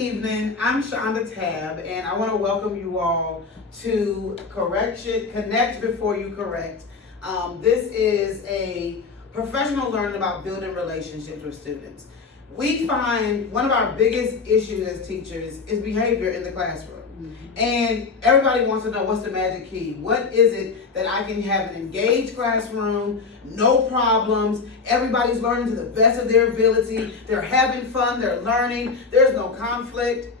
evening. I'm Shonda Tabb, and I want to welcome you all to Connect Before You Correct. This is a professional learning about building relationships with students. We find one of our biggest issues as teachers is behavior in the classroom. And everybody wants to know, what's the magic key? What is it that I can have an engaged classroom, no problems, everybody's learning to the best of their ability, they're having fun, they're learning, there's no conflict?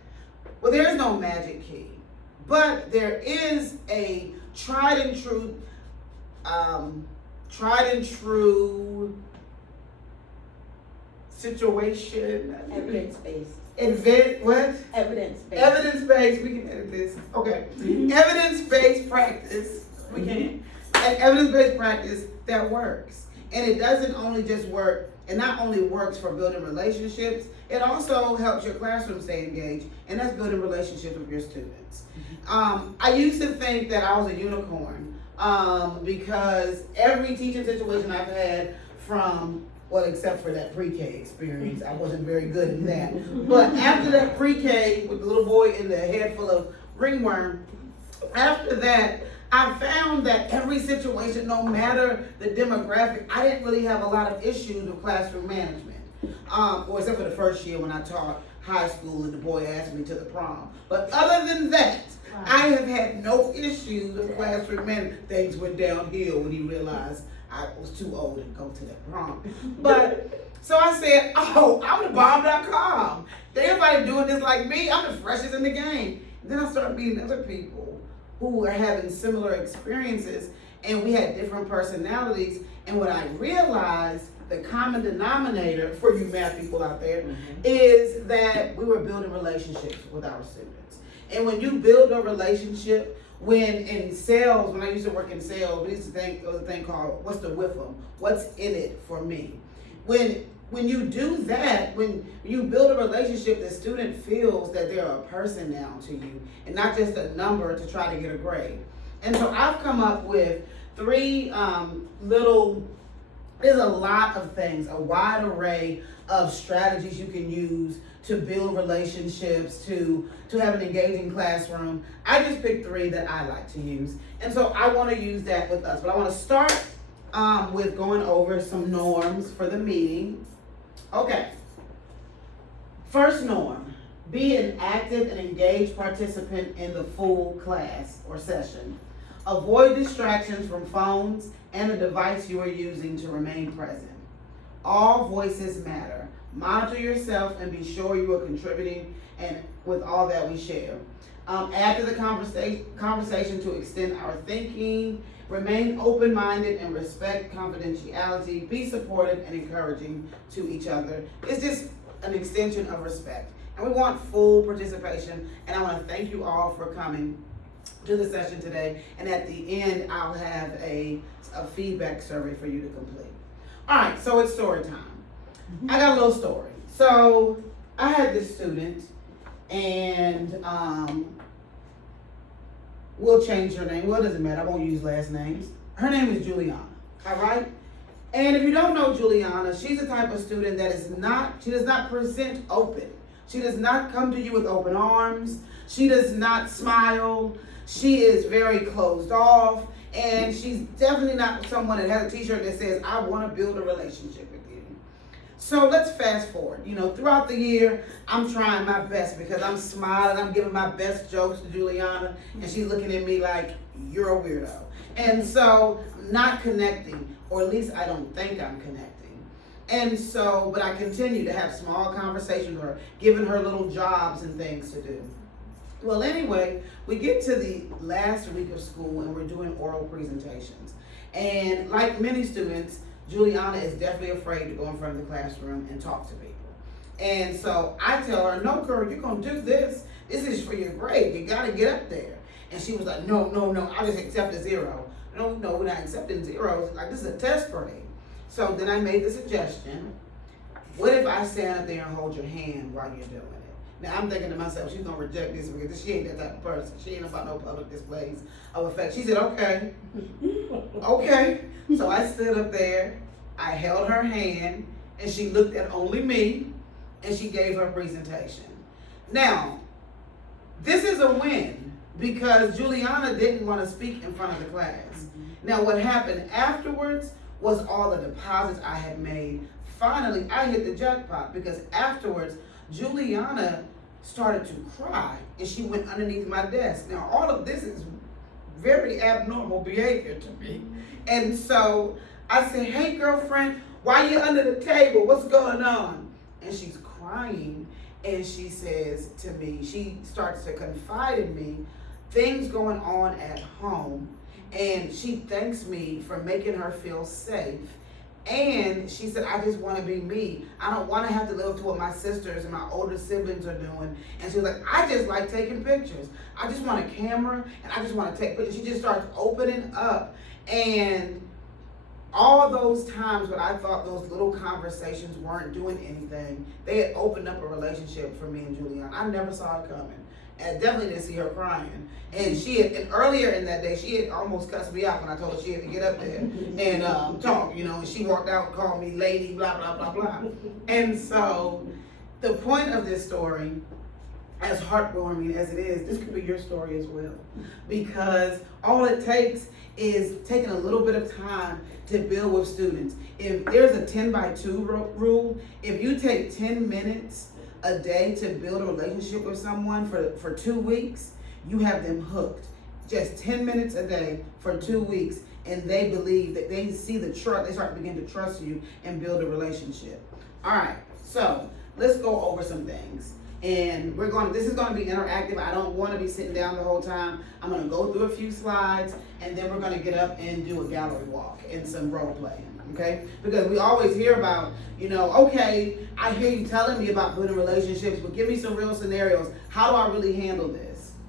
Well, there is no magic key, but there is a tried and true situation. Evidence-based. Evidence-based. Evidence-based. We can edit this. Okay. Evidence-based practice. We can. An evidence-based practice that works. And it doesn't only just work, it not only works for building relationships, it also helps your classroom stay engaged, and that's building relationships with your students. I used to think that I was a unicorn because every teaching situation I've had well, except for that pre-K experience, I wasn't very good at that. But after that pre-K with the little boy in the head full of ringworm, after that, I found that every situation, no matter the demographic, I didn't really have a lot of issues with classroom management. Except for the first year when I taught high school and the boy asked me to the prom. But other than that, I have had no issues with classroom management. Things went downhill when he realized I was too old to go to that prom. But, so I said, oh, I'm the bomb.com. Everybody doing this like me, I'm the freshest in the game. Then I started meeting other people who were having similar experiences, and we had different personalities. And what I realized, the common denominator for you math people out there, is that we were building relationships with our students. And when you build a relationship, when in sales, when I used to work in sales, we used to think, there was a thing called, what's the whiffum? What's in it for me? When you do that, when you build a relationship, the student feels that they're a person now to you, and not just a number to try to get a grade. And so I've come up with three there's a lot of things, a wide array of strategies you can use to build relationships, to have an engaging classroom. I just picked three that I like to use. And so I want to use that with us. But I want to start with going over some norms for the meeting. Okay. First norm, be an active and engaged participant in the full class or session. Avoid distractions from phones and the device you are using to remain present. All voices matter. Monitor yourself and be sure you are contributing and with all that we share. Add to the conversation to extend our thinking. Remain open-minded and respect confidentiality. Be supportive and encouraging to each other. It's just an extension of respect. And we want full participation. And I want to thank you all for coming to the session today. And at the end, I'll have a feedback survey for you to complete. All right, so it's story time. I got a little story. So I had this student, and we'll change her name. Well, it doesn't matter. I won't use last names. Her name is Juliana. All right? And if you don't know Juliana, she's the type of student that she does not present open. She does not come to you with open arms. She does not smile. She is very closed off. And she's definitely not someone that has a t-shirt that says, I want to build a relationship with you. So let's fast forward. Throughout the year, I'm trying my best because I'm smiling, I'm giving my best jokes to Juliana, and she's looking at me like, you're a weirdo. And so I'm not connecting, or at least I don't think I'm connecting. And so, but I continue to have small conversations with her, giving her little jobs and things to do. Well, anyway, we get to the last week of school and we're doing oral presentations. And like many students, Juliana is definitely afraid to go in front of the classroom and talk to people. And so I tell her, no, girl, you're going to do this. This is for your grade. You got to get up there. And she was like, no, I just accept a 0. No, we're not accepting zeros. Like, this is a test grade. So then I made the suggestion, what if I stand up there and hold your hand while you're doing it? Now I'm thinking to myself, she's gonna reject this because she ain't that type of person. She ain't about no public displays of affection. She said, okay. Okay. So I stood up there, I held her hand, and she looked at only me, and she gave her presentation. Now, this is a win because Juliana didn't want to speak in front of the class. Now, what happened afterwards was all the deposits I had made. Finally, I hit the jackpot because afterwards, Juliana started to cry and she went underneath my desk. Now, all of this is very abnormal behavior to me. And so I said, hey, girlfriend, why you under the table? What's going on? And she's crying. And she says to me, she starts to confide in me, things going on at home. And she thanks me for making her feel safe. And she said, I just want to be me. I don't want to have to live up to what my sisters and my older siblings are doing. And she was like, I just like taking pictures. I just want a camera and I just want to take pictures. She just starts opening up. And all those times when I thought those little conversations weren't doing anything, they had opened up a relationship for me and Juliana. I never saw it coming. And I definitely didn't see her crying. And and earlier in that day, she had almost cussed me out when I told her she had to get up there and talk, and she walked out and called me lady, blah, blah, blah, blah. And so the point of this story, as heartwarming as it is, this could be your story as well. Because all it takes is taking a little bit of time to build with students. If there's a 10 by 2 rule, if you take 10 minutes a day to build a relationship with someone for 2 weeks, you have them hooked. Just 10 minutes a day for 2 weeks, and they believe that they see the trust, they start to begin to trust you and build a relationship. All right, so let's go over some things. And this is gonna be interactive. I don't wanna be sitting down the whole time. I'm gonna go through a few slides, and then we're gonna get up and do a gallery walk and some role playing. Okay? Because we always hear about, okay, I hear you telling me about building relationships, but give me some real scenarios. How do I really handle this?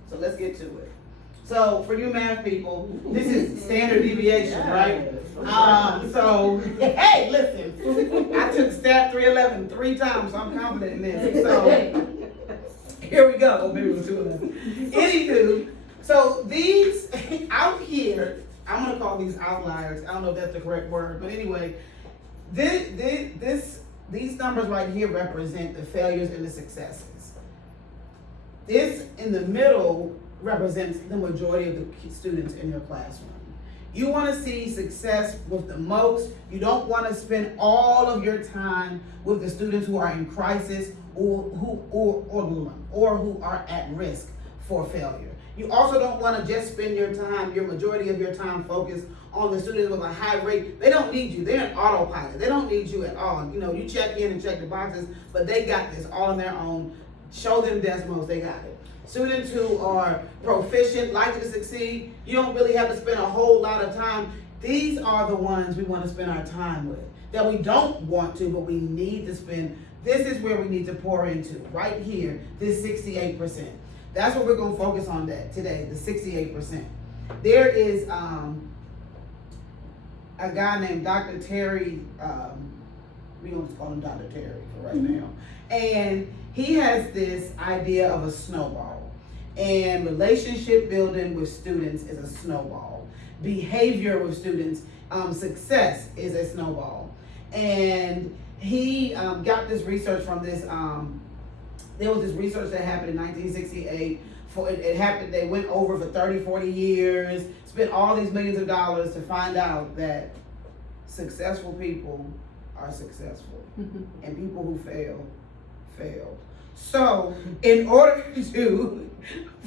So let's get to it. So for you math people, this is standard deviation, right? So, hey, listen, I took stat 311 3 times, so I'm confident in this. So here we go. Oh, maybe it was 211. Anywho, so these out here, I'm gonna call these outliers. I don't know if that's the correct word, but anyway, these numbers right here represent the failures and the successes. This in the middle represents the majority of the students in your classroom. You want to see success with the most. You don't want to spend all of your time with the students who are in crisis or who are at risk for failure. You also don't want to just spend your majority of your time focused on the students with a high rate. They don't need you. They're in autopilot. They don't need you at all. You check in and check the boxes, but they got this all on their own. Show them Desmos, they got it. Students who are proficient, likely to succeed, you don't really have to spend a whole lot of time. These are the ones we want to spend our time with. That we don't want to, but we need to spend. This is where we need to pour into, right here, this 68%. That's what we're going to focus on today, the 68%. There is a guy named Dr. Terry, we're going to call him Dr. Terry for right now. And he has this idea of a snowball. And relationship building with students is a snowball. Behavior with students, success is a snowball. And he got this research from this, there was this research that happened in 1968. It happened, they went over for 30, 40 years, spent all these millions of dollars to find out that successful people are successful. And people who fail. So, in order to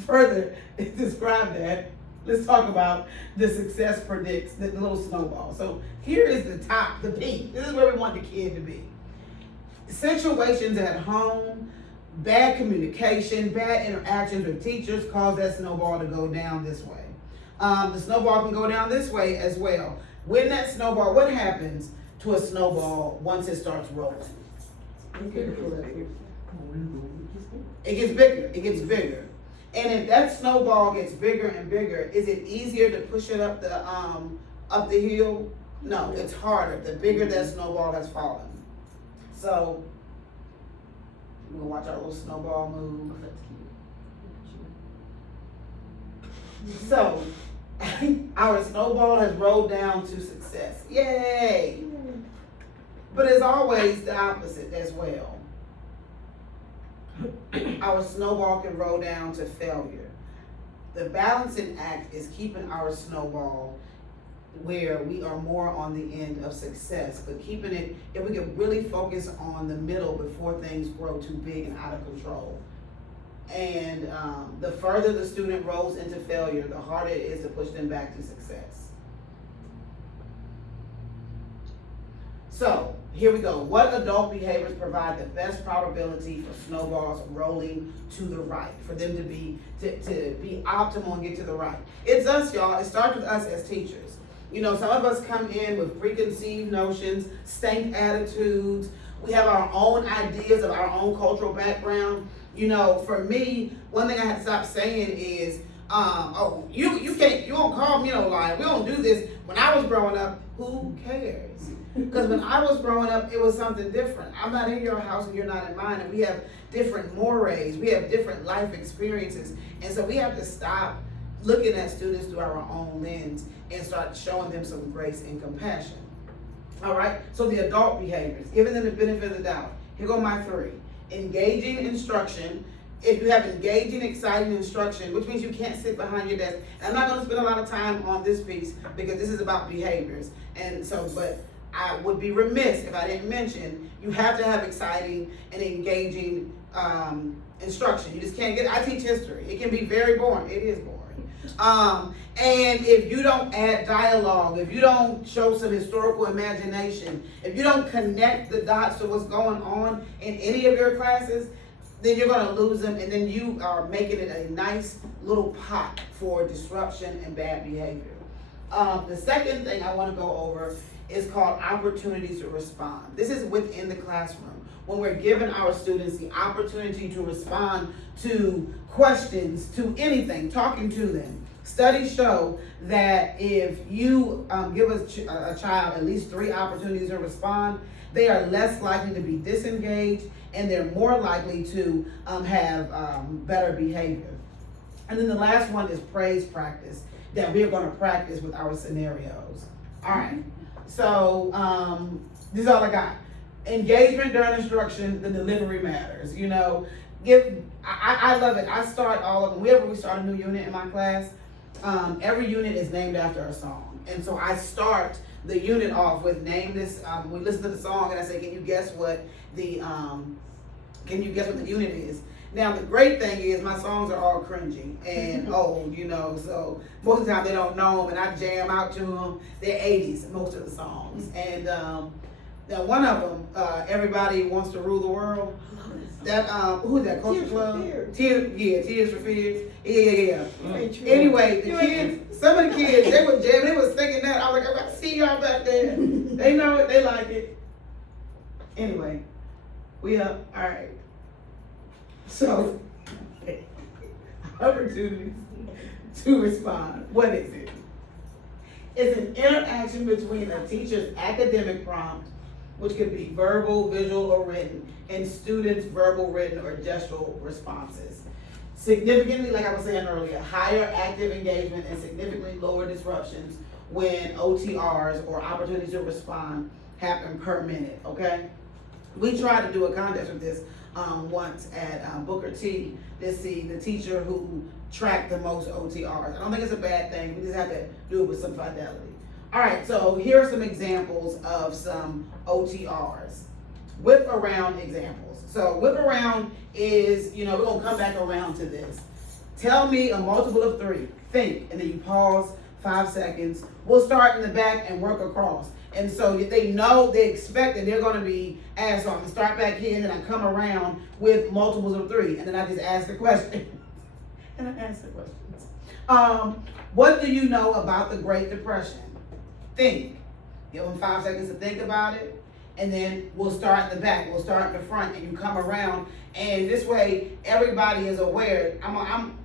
further describe that, let's talk about the success predicts, the little snowball. So, here is the top, the peak. This is where we want the kid to be. Situations at home, bad communication, bad interactions with teachers cause that snowball to go down this way. The snowball can go down this way as well. When that snowball, what happens to a snowball once it starts rolling? It gets bigger. And if that snowball gets bigger and bigger, is it easier to push it up the hill? No, it's harder the bigger that snowball has fallen. So we're gonna watch our little snowball move. So our snowball has rolled down to success. Yay! But it's always the opposite as well. our snowball can roll down to failure. The balancing act is keeping our snowball where we are more on the end of success, but keeping it, if we can really focus on the middle before things grow too big and out of control. And the further the student rolls into failure, the harder it is to push them back to success. So, here we go. What adult behaviors provide the best probability for snowballs rolling to the right, for them to be optimal and get to the right? It's us, y'all. It starts with us as teachers. You know, some of us come in with preconceived notions, stank attitudes. We have our own ideas of our own cultural background. You know, for me, one thing I had to stop saying is, you won't call me no lie. We don't do this. When I was growing up, who cares? Because when I was growing up, it was something different. I'm not in your house and you're not in mine, and we have different mores. We have different life experiences, and so we have to stop looking at students through our own lens and start showing them some grace and compassion. All right, so the adult behaviors, giving them the benefit of the doubt. Here go my 3. Engaging instruction. If you have engaging, exciting instruction, which means you can't sit behind your desk. And I'm not going to spend a lot of time on this piece because this is about behaviors. And so, but I would be remiss if I didn't mention you have to have exciting and engaging instruction. You just can't I teach history. It can be very boring. It is boring. And if you don't add dialogue, if you don't show some historical imagination, if you don't connect the dots to what's going on in any of your classes, then you're going to lose them, and then you are making it a nice little pot for disruption and bad behavior. The second thing I want to go over is called opportunities to respond. This is within the classroom, when we're giving our students the opportunity to respond to questions, to anything, talking to them. Studies show that if you give a child at least 3 opportunities to respond, they are less likely to be disengaged, and they're more likely to have better behavior. And then the last one is praise practice, that we're going to practice with our scenarios. All right, so this is all I got. Engagement during instruction, the delivery matters. You know, I love it. I start all of them. Whenever we start a new unit in my class, every unit is named after a song. And so I start the unit off with name this, we listen to the song and I say, can you guess what the unit is? Now the great thing is my songs are all cringy and old, you know, so most of the time they don't know them and I jam out to them. They're 80s, most of the songs. And now one of them, Everybody Wants to Rule the World. That who is that? Culture Club? Tears for Fears. Yeah. Anyway, the kids, some of the kids, they were jamming, they were singing that. I was like, I see y'all back there. They know it, they like it. Anyway, we up. All right. So, opportunities to respond. What is it? It's an interaction between a teacher's academic prompt, which could be verbal, visual, or written, and students' verbal, written, or gestural responses. Significantly, like I was saying earlier, higher active engagement and significantly lower disruptions when OTRs, or opportunities to respond, happen per minute, okay? We tried to do a contest with this once at Booker T to see the teacher who tracked the most OTRs. I don't think it's a bad thing. We just have to do it with some fidelity. All right, so here are some examples of some OTRs. Whip around examples. So whip around is, you know, we're gonna come back around to this. Tell me a multiple of 3. Think, and then you pause 5 seconds. We'll start in the back and work across. And so they know, they expect that they're gonna be asked, so I'm gonna start back here and then I come around with multiples of 3. And then I just ask the question. And I ask the questions. What do you know about the Great Depression? Think. Give them 5 seconds to think about it. And then we'll start in the back, we'll start in the front, and you come around. And this way, everybody is aware.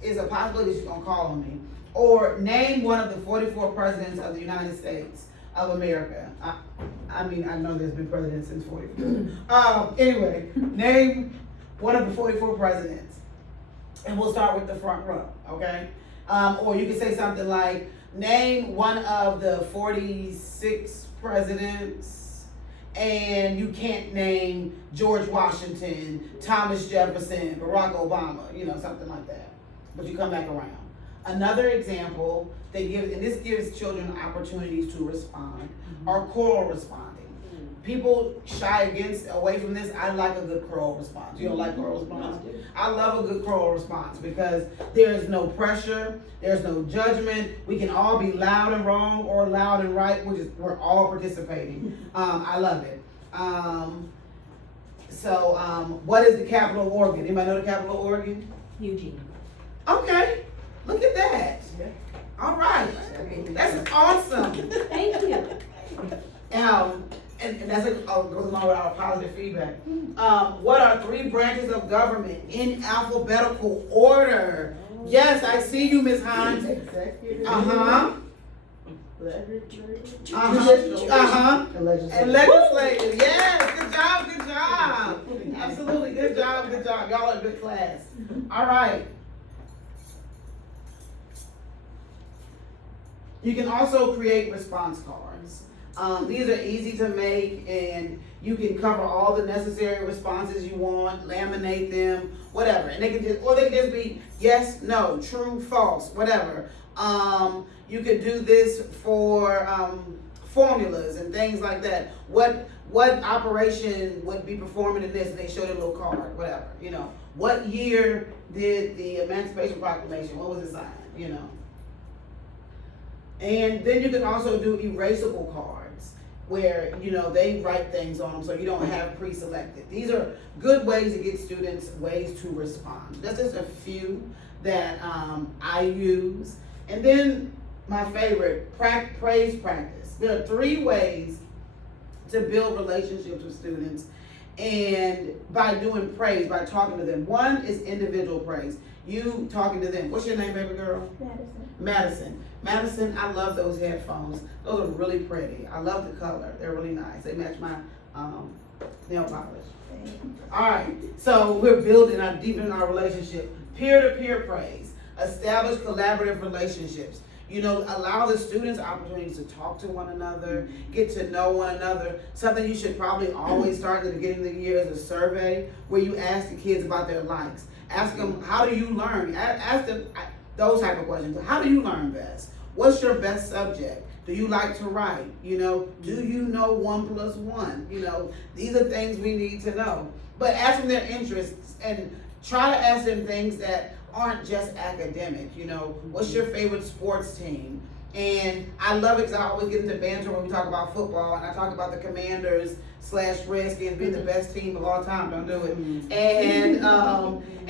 Is a possibility she's gonna call on me. Or name one of the 44 presidents of the United States of America. I mean, I know there's been presidents since 44. Anyway, name one of the 44 presidents. And we'll start with the front row, okay? Or you can say something like, name one of the 46 presidents. and you can't name George Washington, Thomas Jefferson, Barack Obama, something like that. But you come back around. Another example, and this gives children opportunities to respond, are choral responding. People shy away from this. I like a good choral response. You don't like choral response? I love a good choral response because there's no pressure, there's no judgment. We can all be loud and wrong or loud and right, we're all participating. I love it. What is the capital of Oregon? Anybody know the capital of Oregon? Eugene. Okay, look at that. All right, that's awesome. Thank you. And that's goes along with our positive feedback. What are 3 branches of government in alphabetical order? Yes, I see you, Ms. Hines. Uh-huh. And legislative. Yes, good job. Absolutely, good job. Y'all are a good class. All right. You can also create response cards. These are easy to make, and you can cover all the necessary responses you want, laminate them, whatever. And they can just be yes, no, true, false, whatever. You could do this for formulas and things like that. What operation would be performing in this? And they show you a little card, whatever. What year did the Emancipation Proclamation? What was it signed? And then you can also do erasable cards where, they write things on them so you don't have pre-selected. These are good ways to get students ways to respond. That's just a few that I use. And then my favorite, praise practice. There are 3 ways to build relationships with students, and by doing praise, by talking to them. One is individual praise. You talking to them. What's your name, baby girl? Madison, I love those headphones. Those are really pretty. I love the color. They're really nice. They match my nail polish. All right, so we're deepening our relationship. Peer-to-peer praise. Establish collaborative relationships. Allow the students opportunities to talk to one another, get to know one another. Something you should probably always start at the beginning of the year is a survey where you ask the kids about their likes. Ask them, how do you learn? Ask them those type of questions. How do you learn best? What's your best subject? Do you like to write? Do you know 1 + 1? These are things we need to know. But ask them their interests and try to ask them things that aren't just academic. What's your favorite sports team? And I love it because I always get into banter when we talk about football, and I talk about the Commanders / Redskins being the best team of all time. Don't do it.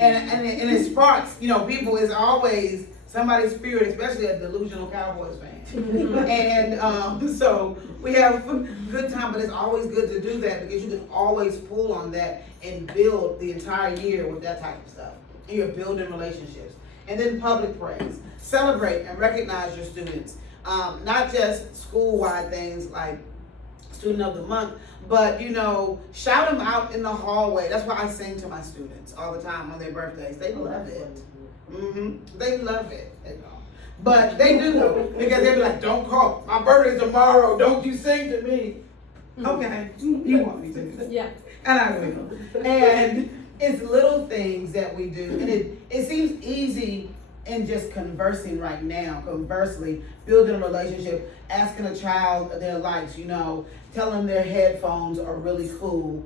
And it sparks, people is always somebody's spirit, especially a delusional Cowboys fan. And so we have a good time, but it's always good to do that because you can always pull on that and build the entire year with that type of stuff. And you're building relationships. And then public praise. Celebrate and recognize your students. Not just school-wide things like Student of the Month, but shout them out in the hallway. That's why I sing to my students all the time on their birthdays. They love it. They love it. But they do though, because they'll be like, don't call. My birthday's tomorrow. Don't you sing to me. Okay, you want me to. Yeah. And I will. And it's little things that we do. And it seems easy in just conversing right now, conversely, building a relationship, asking a child their likes, telling them their headphones are really cool,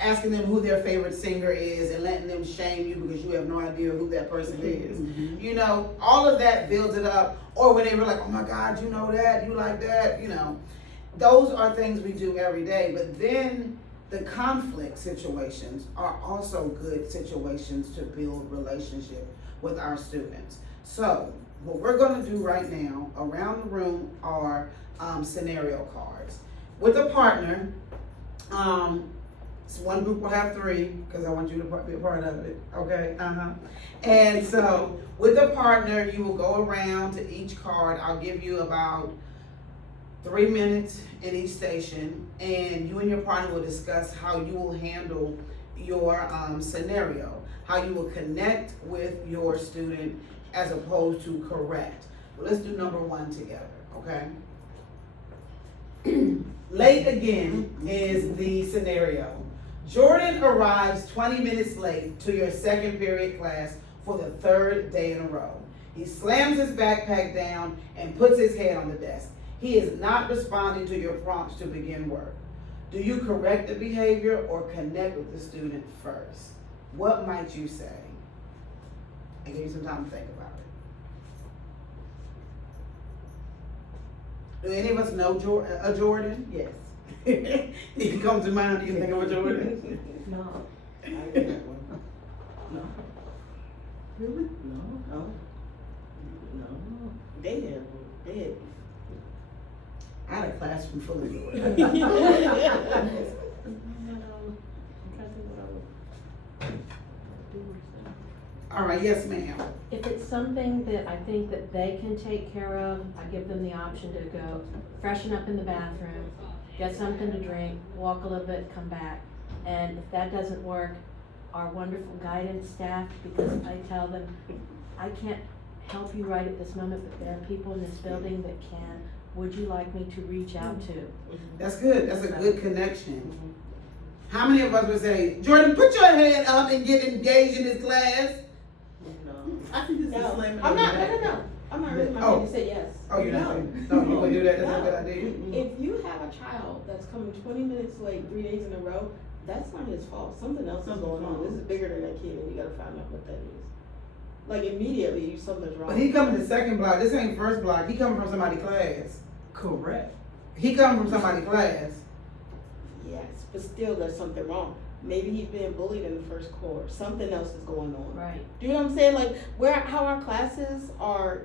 asking them who their favorite singer is and letting them shame you because you have no idea who that person is. All of that builds it up. Or when they were like, oh my God, you know that, you like that, those are things we do every day. But then the conflict situations are also good situations to build relationship with our students. So what we're going to do right now around the room are scenario cards. With a partner, so one group will have 3 because I want you to be a part of it, okay? And so with a partner, you will go around to each card. I'll give you about 3 minutes in each station, and you and your partner will discuss how you will handle your scenario, how you will connect with your student as opposed to correct. Well, let's do number 1 together, okay? Late again is the scenario. Jordan arrives 20 minutes late to your second period class for the third day in a row. He slams his backpack down and puts his head on the desk. He is not responding to your prompts to begin work. Do you correct the behavior or connect with the student first? What might you say? I give you some time to think about it. Do any of us know a Jordan? Yes. He comes to mind, do you think of a Jordan? No. I didn't have one. No. Really? No. No. They had one. They had I had a classroom full of Jordans. I'm trying to think what I would do or say. All right, yes, ma'am. If it's something that I think that they can take care of, I give them the option to go freshen up in the bathroom, get something to drink, walk a little bit, come back. And if that doesn't work, our wonderful guidance staff, because I tell them, I can't help you right at this moment, but there are people in this building that can. Would you like me to reach out to? That's good. That's a good connection. How many of us would say, Jordan, put your hand up and get engaged in this class? No. I think this is No, slamming I'm on not, the back. no. I'm not raising my Oh. hand to say yes. Oh, you're not No. saying, no, you wouldn't do that? That's a good idea. If you have a child that's coming 20 minutes late 3 days in a row, that's not his fault. Something else is going on. This is bigger than that kid, and you gotta find out what that is. Like immediately, something's wrong. But he coming to second block. This ain't first block. He coming from somebody's class. Correct. He coming from somebody's class. Yes, but still, there's something wrong. Maybe he's being bullied in the first course. Something else is going on. Right. Do you know what I'm saying? Like how our classes are.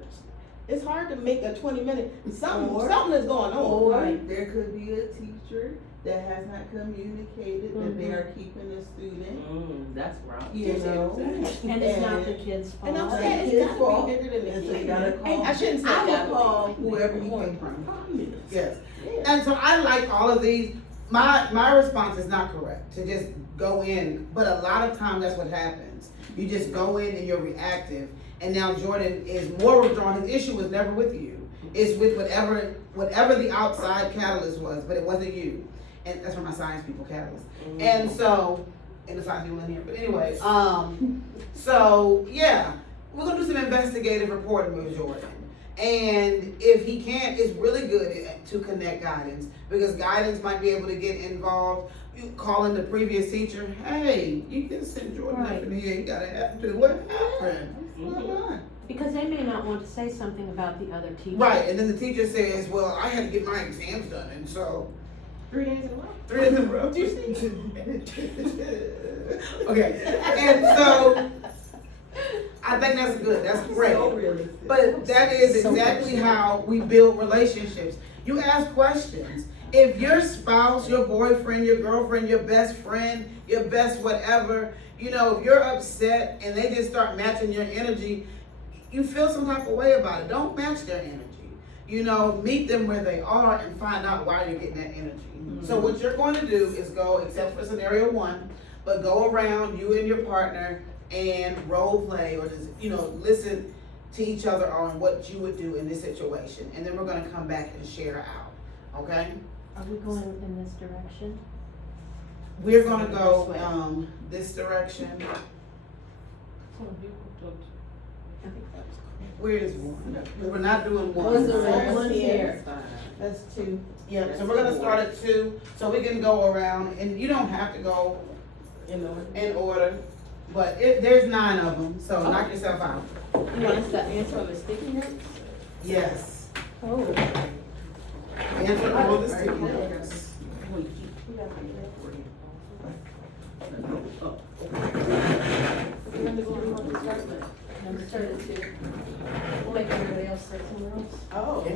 It's hard to make a 20-minute. Something is going on. Or Right. there could be a teacher that has not communicated that they are keeping a student. That's wrong. You know, And it's not the kid's fault. And I'm Right. saying His it's gotta fault. be bigger than the And so kid. you gotta call. I shouldn't say I would gotta be. call whoever he came from. Yes. Yeah. And so I like all of these. My response is not correct to just go in, but a lot of times that's what happens. You just go in and you're reactive, and now Jordan is more withdrawn. His issue was never with you. It's with whatever the outside catalyst was, but it wasn't you. And that's for my science people, catalyst. And so, and the science people in here. But anyway, so yeah, we're gonna do some investigative reporting with Jordan. And if he can't, it's really good to connect guidance, because guidance might be able to get involved. You calling the previous teacher, hey, you can send Jordan up in here. You gotta have to. What happened? What's going on? Because they may not want to say something about the other teacher. Right, and then the teacher says, well, I had to get my exams done, and so 3 days in a row. 3 days in a row. Do you see? Okay, and so I think that's good. That's great. So realistic. But that is exactly how we build relationships. You ask questions. If your spouse, your boyfriend, your girlfriend, your best friend, your best whatever, you know, if you're upset and they just start matching your energy, you feel some type of way about it. Don't match their energy. You know, meet them where they are and find out why you're getting that energy. So what you're going to do is go, except for scenario 1, but go around, you and your partner, and role play, or just, you know, listen to each other on what you would do in this situation. And then we're going to come back and share out. Okay? Are we going in this direction? We're going to go this direction. Where is 1? We're not doing 1. One's the right? one's here. That's fine. That's 2. Yeah, so we're going to start at 2, so we can go around, and you don't have to go in order, but there's 9 of them, so knock yourself out. You want us to answer on the sticky notes? Yes. Oh. Answer all the sticky notes. Number 32. We'll make everybody else start somewhere else. Oh. Oh,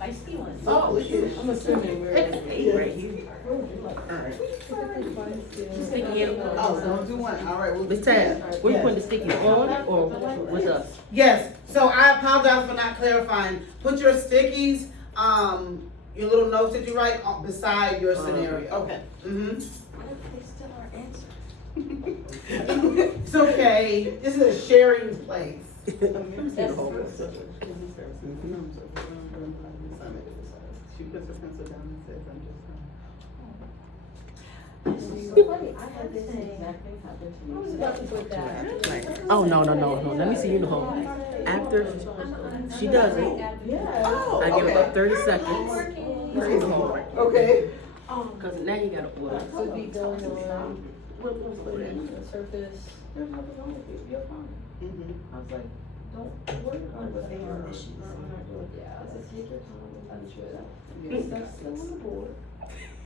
feisty one. Oh, I'm assuming we're at 8 right here. Oh, don't do 1, all right, we'll do Miss Tabb, 10. where you Yes. putting the sticky on or with us? Yes, so I apologize for not clarifying. Put your stickies, your little notes that you write beside your scenario. Okay. Mm-hmm. What if they still are answering? It's okay, this is a sharing place. puts her pencil down and says, I'm just. So funny, I had this exact thing happen to me. I was about to put that. Like, oh, no, let me see uniform. After she does it, Yeah. Oh, I give okay. about 30 seconds. Okay. Cause now you gotta order. Could be going on, the surface, there's nothing wrong with it, you're fine. I was like, don't worry about what they are, I'm not doing, yeah, I said, take your time and finish it up. That's still on the board,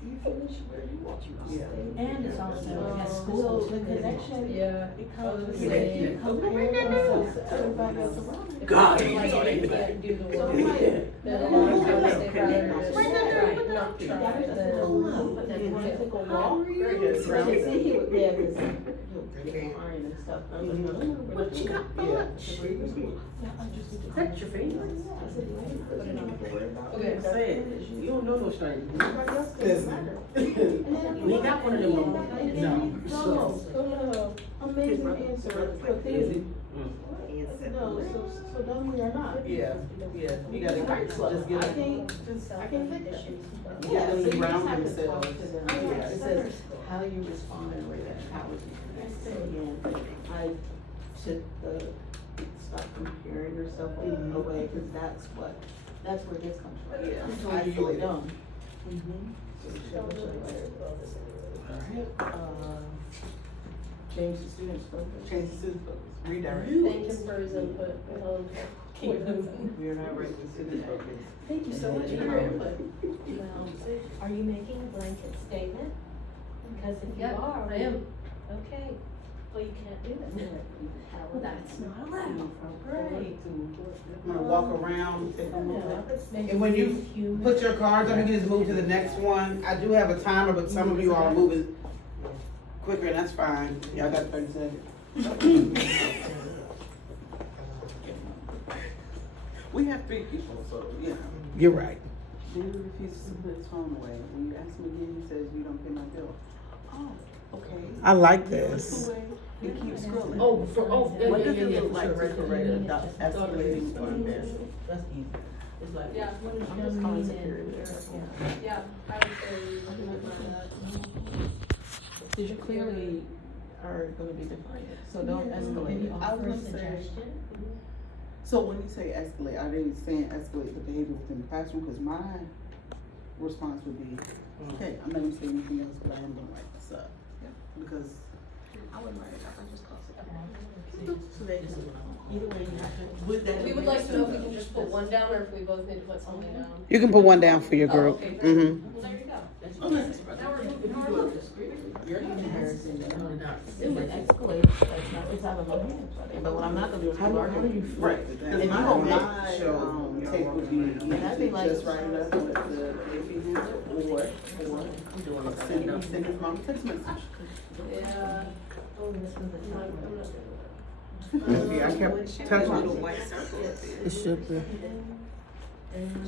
you finish where you want to Yeah. stay. And it's also at school, So the connection Yeah. becomes Yeah. a comparing themselves to everybody else around. them. God, Like, he's on they it. can't do the So work. I'm like, then a lot of times they'd rather just, Right. not try That is than. but that's one Take a thing. walk. Very good. So they say he would, yeah, cause he'll get iron and stuff, I was like, no, no, no. What you got for lunch? Yeah, I just need to. That's your favorite? I said, you ain't put it on the board about. Okay, say it. You don't know no stranger. Everybody else doesn't matter. We ain't got one of them no more. No, amazing answer, for things. No, so dumb we are not. Yeah, you gotta just get I them. can't fix that. Yeah, Yeah, so you ground just have to talk themselves. to them. Yeah. It says how you respond and react, how would you connect? So again, I took the, stop comparing yourself away, cause that's where this comes from. Yeah. I told you you were dumb. Change the student's focus. Change the student focus, redirect. Thank him for his input. We are not ready to student focus. Thank you so much for your input. Well, are you making a blanket statement? Because if you Yeah, are, I am. okay, well, you can't do that. Well, that's not allowed. Right. I'm gonna walk around, take a moment. Maybe And when you human- put your cards up, you can just move to the next one. I do have a timer, but some of you are moving quicker, and that's fine. Y'all got 30 seconds. We have 3 people, so, you know. You're right. David refuses to put his phone away. When you ask him again, he says, you don't pay my bill. Oh, okay. I like Puts this. away and keeps scrolling. Oh, yeah, What yeah, does yeah, it yeah, look for like sure, to right, correct right, an right. escalating on this? That's easy. It's like. Yeah. I'm just calling security. Yeah, I would say. Because you clearly are gonna be defiant, so don't escalate it. I was Offer a gonna say- suggestion. So when you say escalate, are they saying escalate the behavior within the classroom? Cause my response would be, okay, I'm not gonna say anything else, but I am gonna write this up. Because I wouldn't write it up, I just call it. so they can, Either way, you have to. with that. We would like to know if we can just put one down or if we both need to put something down. You can put one down for your Oh, group. okay, great. Mm-hmm. Well, there you go. Okay. Now we're moving. Now we're moving. You're embarrassing. It It would escalate, that's not, it's out of my hands, but what I'm not gonna do is. How do you feel? Right. If you My don't make- take would be That'd be either like- just write it up with the AP handle or send his mom a text message. Yeah. Oh, this one's a tough one. Yeah, I kept touching. It should be.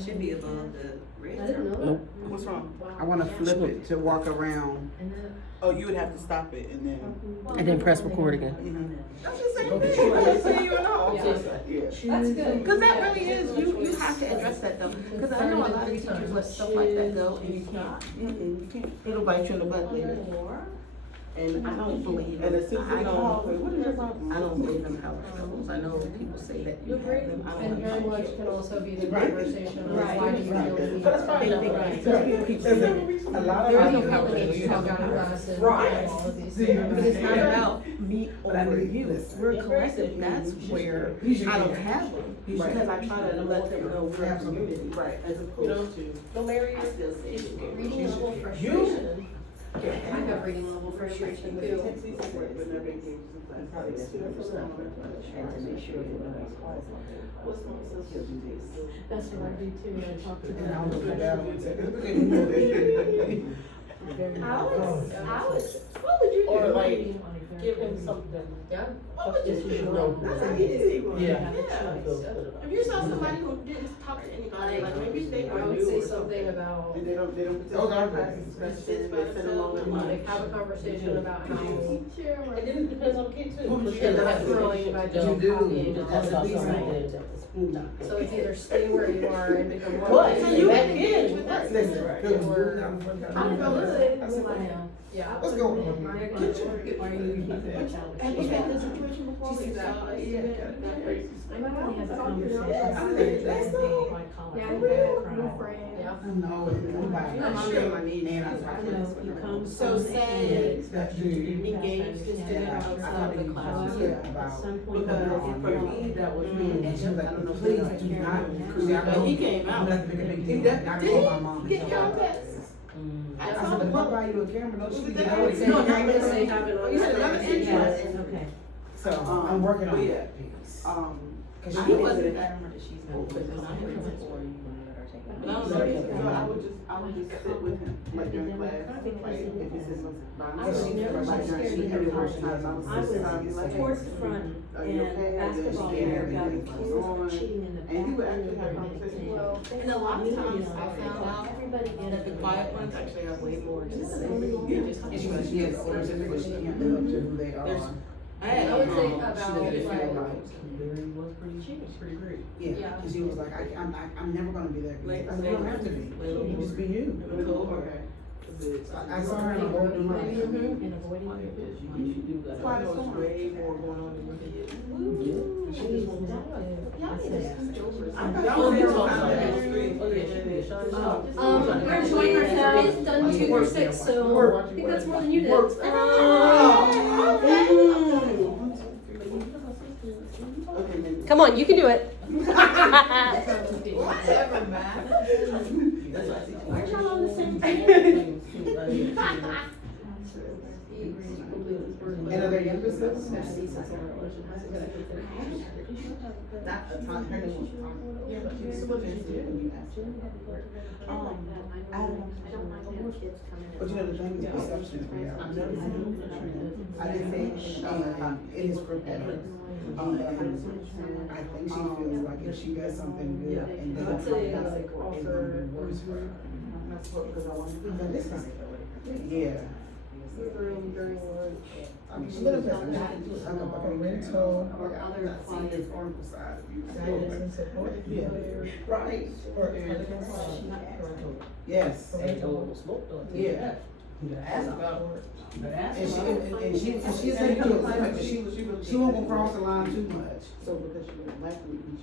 Should be above the red. I didn't know Nope. What's wrong? I wanna flip it to walk around. And then, Oh, you would have to stop it and then. And then press record again. That's the same thing. I see you in the office. Yeah. That's good. Cause that really is, you have to address that though, cause I know a lot of teachers let stuff like that go and you can't, You can't. it'll bite you in the butt later. And I don't believe, And as soon as I you call, don't, what is your problem? I don't believe in power struggles, I know people say that you You're have great, them, I don't. and very much can also be the conversation of Right, why do you right. feel the need But it's to fine, do big that. things. People say that. A lot of There is no people- company you have got classes Right. and all of these But things. it's not about me But I over need you, this. we're collective, that's where I don't have them, Right. because I try to let them know we're a community. Right, as opposed to. No, Mary, I still say it. reading level frustration. I have reading level frustration too. that's what I do too, when I talk to And I'll them. look at that one and say, What would you do? Or Like, like, give him something. Yeah. What would you do? No. That's an easy one. Yeah. If you saw somebody who didn't talk to anybody, like maybe they I were would new say or something. something about, And they don't. Those are Practice good. questions, but sit along and like, have a conversation about how And then it depends on the kid too. you're not throwing by You just do. copying. That's a decent one. So it's either stay where you are and become more. What? So you back again? with us. Listen, Or- I feel good. Yeah. What's going on? Are you keeping a child? Have you had this situation before? She said, My mom has a conversation. Yeah, you got no friend. Yeah. No, nobody. I'm on my knees. Man, I'm talking. You come. So say That dude. engaged the student outside of the class. At some point. Because for me, that was me. And she was like, please do not. But he came out. I'm not making a big deal. I called my mom. and Get told your her. pets. I said, but what buy you a camera? No, she didn't know it. No, not gonna say have it on. You had another Yes. interest. Okay. So I'm working on that piece. Cause I she wasn't wasn't. camera that she's going to No, so I would just sit with him, like during class, like if it's in by I was himself, never like so during scared she to every go first college. time I was like, towards the front are you and okay? basketball Then she player gave got everything accused on. of cheating in the back. And he would actually have conversations. Well, and a lot of times I found out Everybody that the quiet ones actually have way more to say. And she was, she has older siblings, but she can't live up to who they There's- are. I would say She about doesn't feel like, like. Yeah, Yeah. cause she was like, I'm never gonna be that good. I said, you don't have to be. You just be you. I saw her in a whole new light. And avoiding. Quiet storm. Way more going on than we did. we're enjoying ourselves, done 2 or 6, so I think that's more than you did. Come on, you can do it. Whatever, man. We're not on the same team. And are there younger siblings? Not a ton, her name was Tom. Yeah, but she was so offensive when you asked her. I don't know. But you know, the thing is perception is reality. I didn't think, it is prepared. I think she feels like if she does something good and they don't come back, it's gonna be worse for her. But this is, yeah. During lunch. I mean, she doesn't have nothing to do with her, like a rental, Or I'm other not seeing the clients. Oracle side of you. Yeah, right. Yes. Yeah. And she's taking to a limit, but she won't go cross the line too much. So because she was black, we didn't,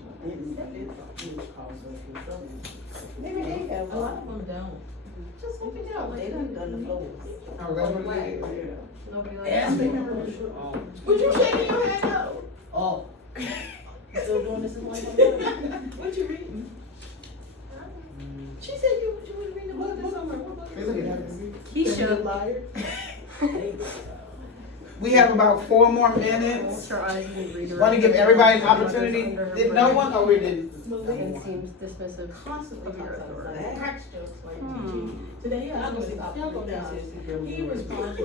she was caused her. Maybe they have, a lot of them don't. Just look it out, They like done done the floors. I really nobody likes. Ask me. Would you shaking your head no? Oh. Still doing this in one What you reading? She said you was reading a book this summer. What book? Keisha. Liar. We have about 4 more minutes. Her eyes will read. Want to give everybody an opportunity? Did no one or we didn't? And seems dismissive of your authority. Today, I was he responds.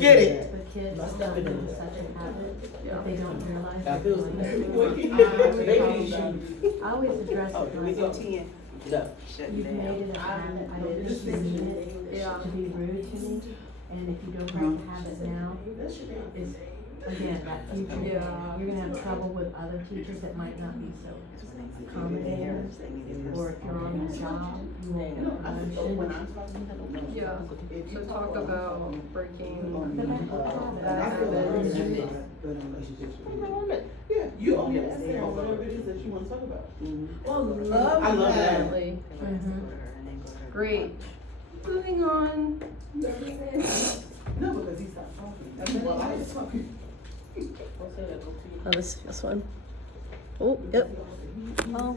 Get it. The kids start in such a habit that they don't realize. That they're feels doing it. I always address it myself. You've made it a habit, I didn't mean it Yeah. to be rude to me, and if you don't break the habit now, it's, again, that future, Yeah. you're gonna have trouble with other teachers that might not be so accommodating, or if you're on the job, you won't get a promotion. Yeah, so talk about breaking But I hope I that feel like we're habit. in relationships. Yeah, you own it, whatever it is that you wanna talk about. Love I love that. Natalie. Mhm. Great. Moving on. No, because he stopped talking. Well, I was talking. Oh, this one. Oh, yep. Oh,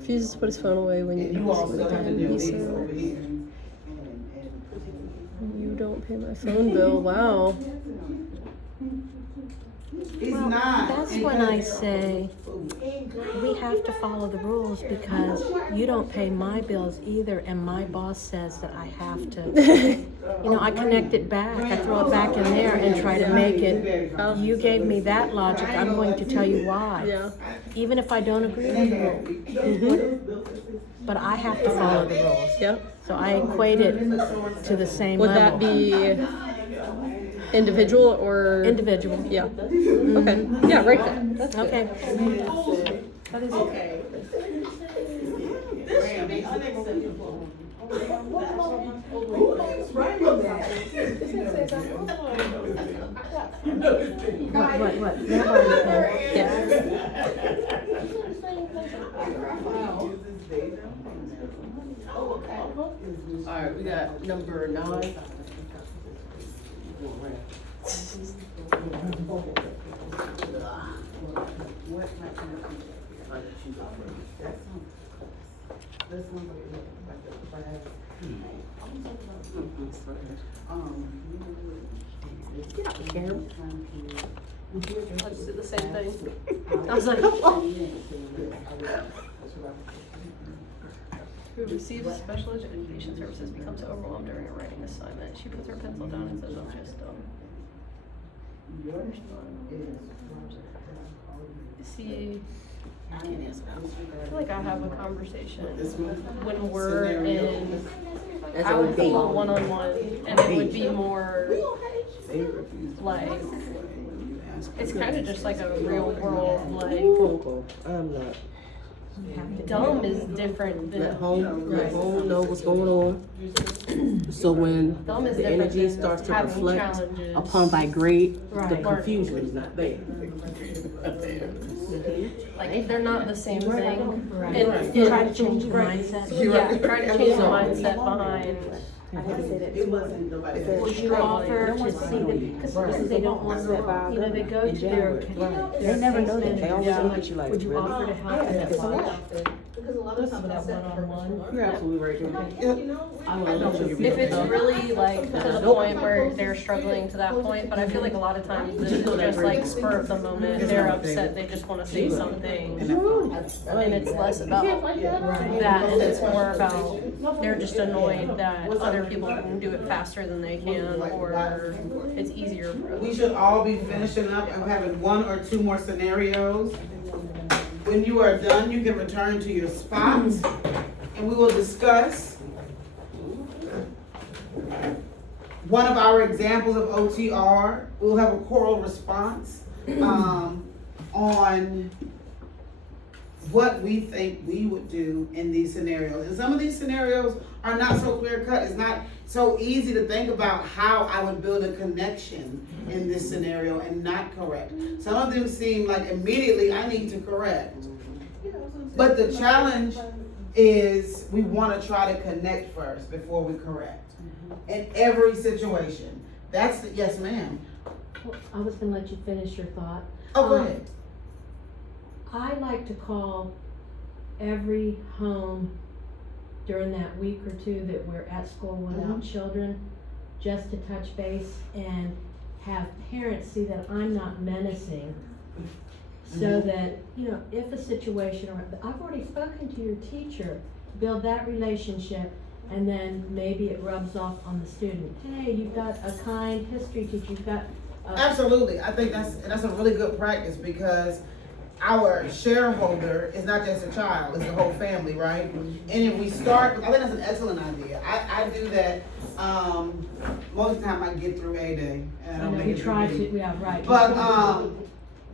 if you just put his phone away when And you you also have to do these you over here. don't pay my phone bill. Wow. He's not. That's And when I because- say, we have to follow the rules because you don't pay my bills either, and my boss says that I have to. You know, I connect it back, I throw it back in there and try to make it, you gave me that logic, I'm going to tell you why. Yeah. Even if I don't agree with the rule. But I have to follow the rules. Yep. So I equate it to the same Would level. that be Individual or? Individual. Yeah. Okay. Yeah, right there. That's good. Okay. That is okay. This should be unacceptable. Who names writing that? What? Yeah. Alright, we got number 9. I just did the same thing. I was like, oh. Who receives special education services becomes overwhelmed during a writing assignment. She puts her pencil down and says, I'm just See, I feel like I have a conversation when we're in our one-on-one, and it would be more like, it's kind of just like a real world, like, I'm not. dumb is different At than, home, know what's going on. So when dumb is the different energy than starts to having reflect challenges. upon by grade, the Right. confusion is not there. Like, they're not the same thing. Right. And Try to change the mindset. yeah, try to change the mindset behind. It wasn't nobody. Would you offer to see them, because they don't want to, you know, they go to their. They never know that. They always look at you like, Would you really? offer to help them at lunch? Because a lot of times That one-on-one? You're absolutely right, Jordan. I would love to If it's really like to the point where they're struggling to that point, but I feel like a lot of times this is just like spur of the moment, they're upset, they just wanna say something. And it's less about that, and it's more about, they're just annoyed that other people can do it faster than they can, or it's easier for We them. should all be finishing up and having 1 or 2 more scenarios. When you are done, you can return to your spots and we will discuss one of our examples of OTR. We'll have a choral response on what we think we would do in these scenarios. And some of these scenarios are not so clear cut. It's not so easy to think about how I would build a connection in this scenario and not correct. Some of them seem like immediately I need to correct. But the challenge is we want to try to connect first before we correct. In every situation. That's the, yes ma'am. Well, I was gonna let you finish your thought. Oh, go ahead. I like to call every home during that week or 2 that we're at school without children, just to touch base and have parents see that I'm not menacing. So that, you know, if a situation, or I've already spoken to your teacher, build that relationship, and then maybe it rubs off on the student. Hey, you've got a kind history teacher, you've got Absolutely. I think that's a really good practice because our shareholder is not just a child, it's the whole family, right? And if we start, I think that's an excellent idea. I do that, most of the time I get through A day. And I don't make we it try through B. to, yeah, right.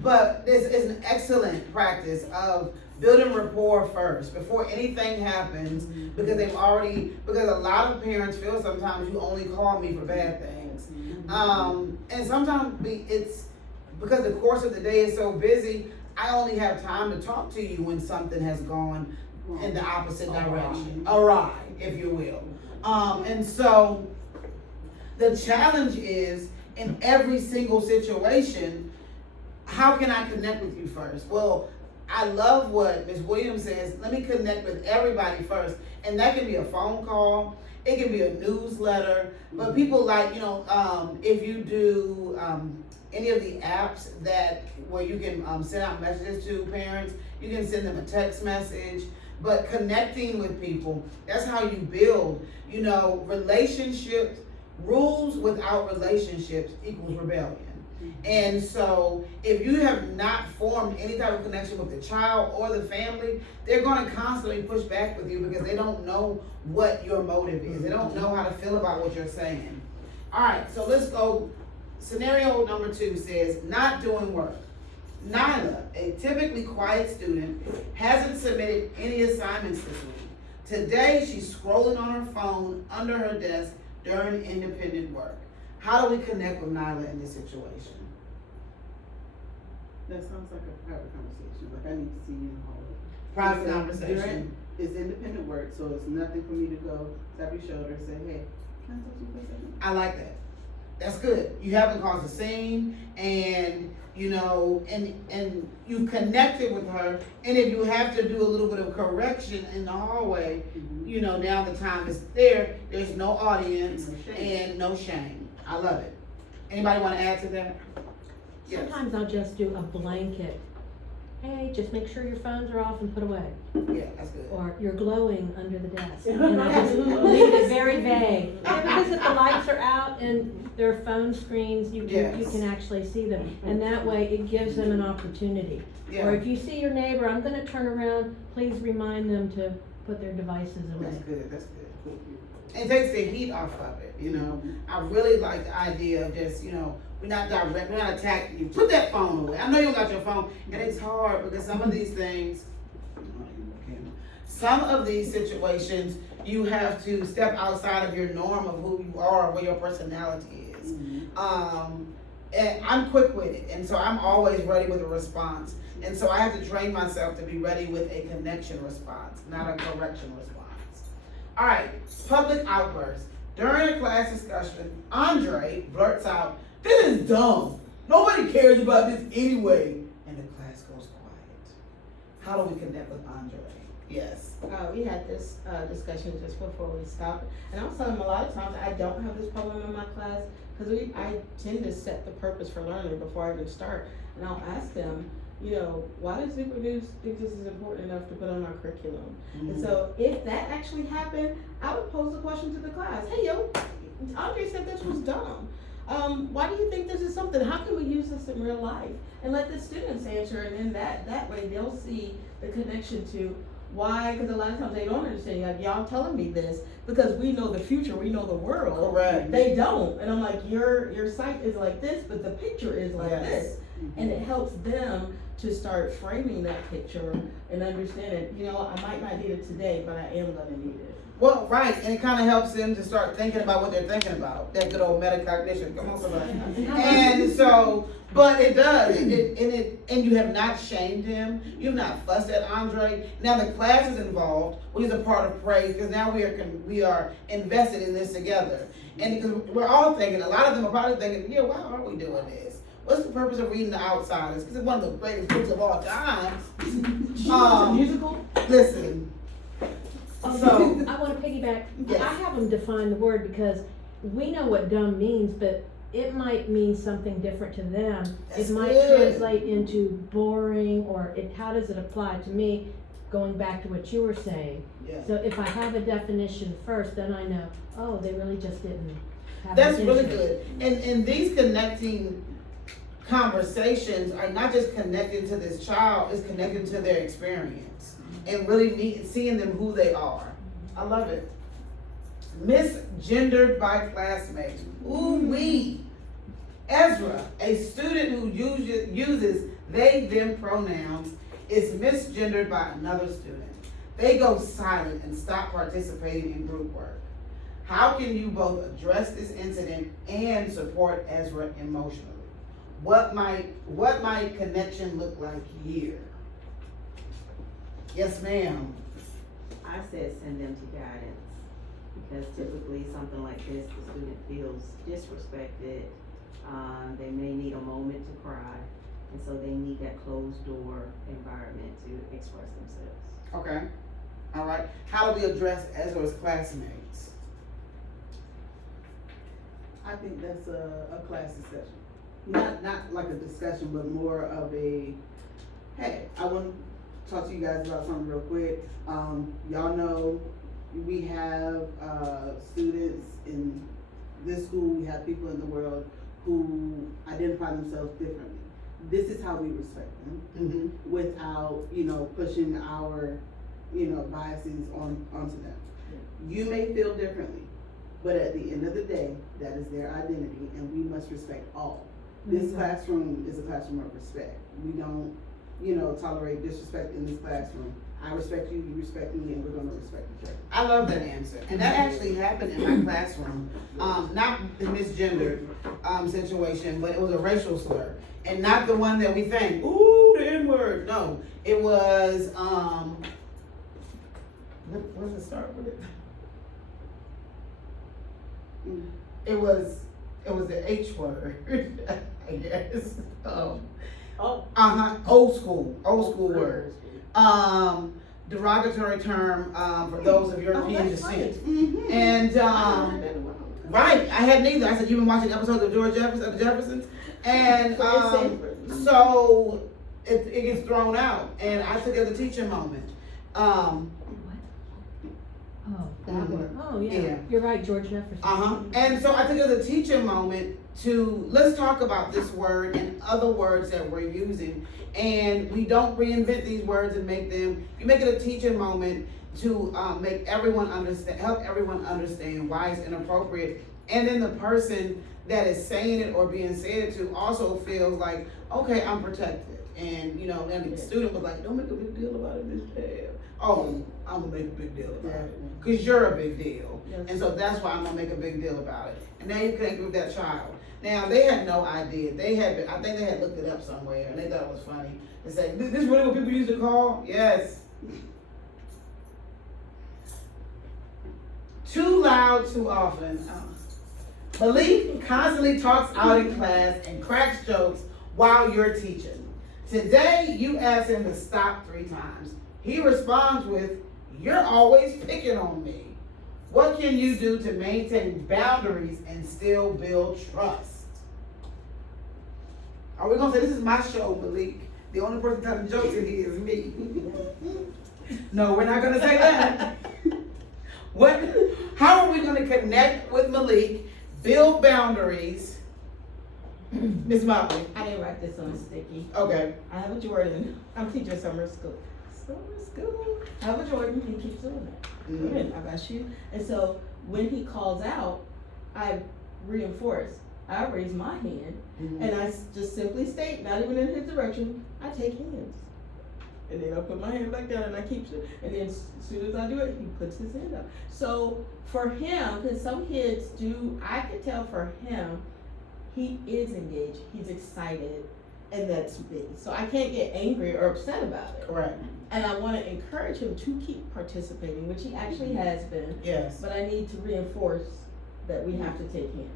But this is an excellent practice of building rapport first before anything happens because because a lot of parents feel sometimes you only call me for bad things. And sometimes it's because the course of the day is so busy, I only have time to talk to you when something has gone in the opposite direction, awry, if you will. And so the challenge is in every single situation, how can I connect with you first? Well, I love what Ms. Williams says. Let me connect with everybody first. And that can be a phone call. It can be a newsletter. But people like, if you do any of the apps where you can send out messages to parents, you can send them a text message. But connecting with people, that's how you build, relationships. Rules without relationships equals rebellion. And so if you have not formed any type of connection with the child or the family, they're going to constantly push back with you because they don't know what your motive is. They don't know how to feel about what you're saying. All right, so let's go Scenario number 2 says, not doing work. Nyla, a typically quiet student, hasn't submitted any assignments this week. Today, she's scrolling on her phone under her desk during independent work. How do we connect with Nyla in this situation? That sounds like a private conversation, like I need to see you in the hallway. Private It's conversation. It's independent work, so it's nothing for me to go tap your shoulder and say, hey, can I talk to you for a second? I like that. That's good. You haven't caused a scene, and you know, and you connected with her. And if you have to do a little bit of correction in the hallway, you know, now the time is there. There's no audience and no shame. I love it. Anybody want to add to that? Yes. Sometimes I'll just do a blanket. Hey, just make sure your phones are off and put away. Yeah, that's good. Or you're glowing under the desk. And I just leave it very vague. Yeah, because if the lights are out and there are phone screens, you Yes. can actually see them. And that way it gives them an opportunity. Yeah. Or if you see your neighbor, I'm gonna turn around, please remind them to put their devices away. That's good. That's good. It takes the heat off of it, you know. I really like the idea of just, you know, we're not direct, we're not attacking you. Put that phone away. I know you don't got your phone, and it's hard because some of these things, some of these situations, you have to step outside of your norm of who you are, what your personality is. And I'm quick-witted, and so I'm always ready with a response. And so I have to train myself to be ready with a connection response, not a correction response. All right, public outburst. During a class discussion, Andre blurts out, "This is dumb. Nobody cares about this anyway." And the class goes quiet. How do we connect with Andre? Yes. We had this discussion just before we stopped, and I was telling him a lot of times I don't have this problem in my class because I tend to set the purpose for learning before I even start, and I'll ask them, you know, why does Super News think this is important enough to put on our curriculum? And so if that actually happened, I would pose the question to the class, hey yo, Andre said this was dumb. Why do you think this is something? How can we use this in real life? And let the students answer, and then that way they'll see the connection to why, because a lot of times they don't understand, like, y'all telling me this because we know the future, we know the world. Correct. They don't. And I'm like, your site is like this, but the picture is like this. And it helps them to start framing that picture and understand it. You know, I might not need it today, but I am gonna need it. Well, right, and it kind of helps them to start thinking about what they're thinking about. That good old metacognition. Come on, somebody. And so, but it does, and you have not shamed him. You've not fussed at Andre. Now the class is involved, which is a part of praise, because now we are invested in this together. And because we're all thinking, a lot of them are probably thinking, yeah, why are we doing this? What's the purpose of reading The Outsiders? Because it's one of the greatest books of all time. Musical? Listen. So, I want to piggyback. Yes. I have them define the word because we know what dumb means, but it might mean something different to them. That's It might good. translate into boring, or how does it apply to me? Going back to what you were saying. yeah. So if I have a definition first, then I know, oh, they really just didn't have That's an really interest. good. And these connecting conversations are not just connecting to this child, it's connecting to their experience and really seeing them who they are. I love it. Misgendered by classmates. Ooh-wee. Ezra, a student who uses they, them pronouns, is misgendered by another student. They go silent and stop participating in group work. How can you both address this incident and support Ezra emotionally? What might connection look like here? Yes, ma'am. I said send them to guidance, because typically something like this, the student feels disrespected. They may need a moment to cry, and so they need that closed door environment to express themselves. Okay. All right. How do we address Ezra's classmates? I think that's a class discussion. Not like a discussion, but more of a, hey, I want to talk to you guys about something real quick. Y'all know we have students in this school, we have people in the world who identify themselves differently. This is how we respect them without, pushing our, biases onto them. You may feel differently. But at the end of the day, that is their identity, and we must respect all. This classroom is a classroom of respect. We don't, tolerate disrespect in this classroom. I respect you, you respect me, and we're gonna respect each other. I love that answer, and that actually happened in my classroom. Not the misgendered situation, but it was a racial slur, and not the one that we think, ooh, the N-word. No, it was what does it start with? It was the H word, I guess. Old school word. Derogatory term for those of European descent. And right, I had neither. I said, you've been watching episodes of George Jefferson, of the Jeffersons, and so it gets thrown out, and I took it as a teaching moment. That word. Oh, yeah. Yeah. You're right, George Jefferson. And so I took it as a teaching moment to, let's talk about this word and other words that we're using. And we don't reinvent these words and you make it a teaching moment to make everyone understand, help everyone understand why it's inappropriate. And then the person that is saying it or being said to also feels like, okay, I'm protected. And, and the student was like, don't make a big deal about it, Miss Tabb. Oh, I'm gonna make a big deal about it. Because you're a big deal. Yes. And so that's why I'm gonna make a big deal about it. And now you connect with that child. Now, they had no idea. I think they had looked it up somewhere, and they thought it was funny. They said, this is really what people used to call? Yes. Too loud, too often. Malik constantly talks out in class and cracks jokes while you're teaching. Today, you ask him to stop 3 times. He responds with, you're always picking on me. What can you do to maintain boundaries and still build trust? Are we gonna say, this is my show, Malik? The only person telling jokes in here is me. No, we're not gonna say that. How are we gonna connect with Malik, build boundaries? Miss Motley. I didn't write this on a sticky. Okay. I have a Jordan. I'm teaching summer school. I have a Jordan. He keeps doing that. Mm-hmm. I got you. And so when he calls out, I reinforce. I raise my hand, and I just simply state, not even in his direction, I take hands. And then I put my hand back down and I keep it. And then as soon as I do it, he puts his hand up. So for him, because some kids do, I could tell for him, he is engaged, he's excited, and that's me. So I can't get angry or upset about it. Correct. And I want to encourage him to keep participating, which he actually has been. Yes. But I need to reinforce that we have to take hands.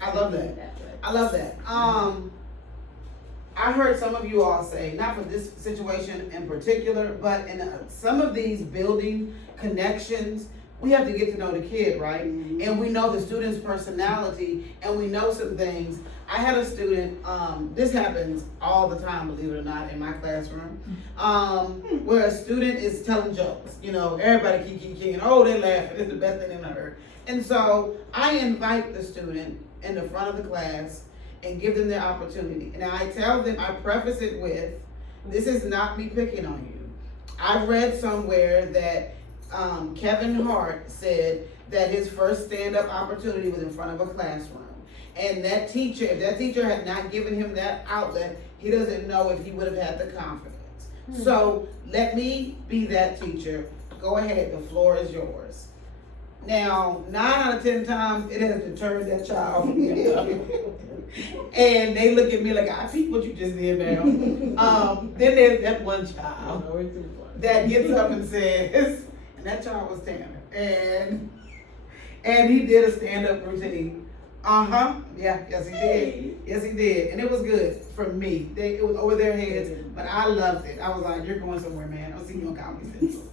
I love that. I love that. I heard some of you all say, not for this situation in particular, but in some of these building connections, we have to get to know the kid, right? And we know the student's personality, and we know some things. I had a student, this happens all the time, believe it or not, in my classroom, where a student is telling jokes. Everybody keep, oh, they laughing, it's the best thing they've ever heard. And so I invite the student in the front of the class and give them their opportunity. And I tell them, I preface it with, this is not me picking on you. I read somewhere that Kevin Hart said that his first stand-up opportunity was in front of a classroom. And that teacher, if that teacher had not given him that outlet, he doesn't know if he would have had the confidence. So let me be that teacher. Go ahead, the floor is yours. Now, 9 out of 10 times, it has deterred that child from getting up. And they look at me like, I peep what you just did now. Then there's that one child that gets up and says, and that child was Tanner, and he did a stand-up routine. Yes he did. Yes he did. And it was good for me. It was over their heads, but I loved it. I was like, you're going somewhere, man. I'll see you on Comedy Central.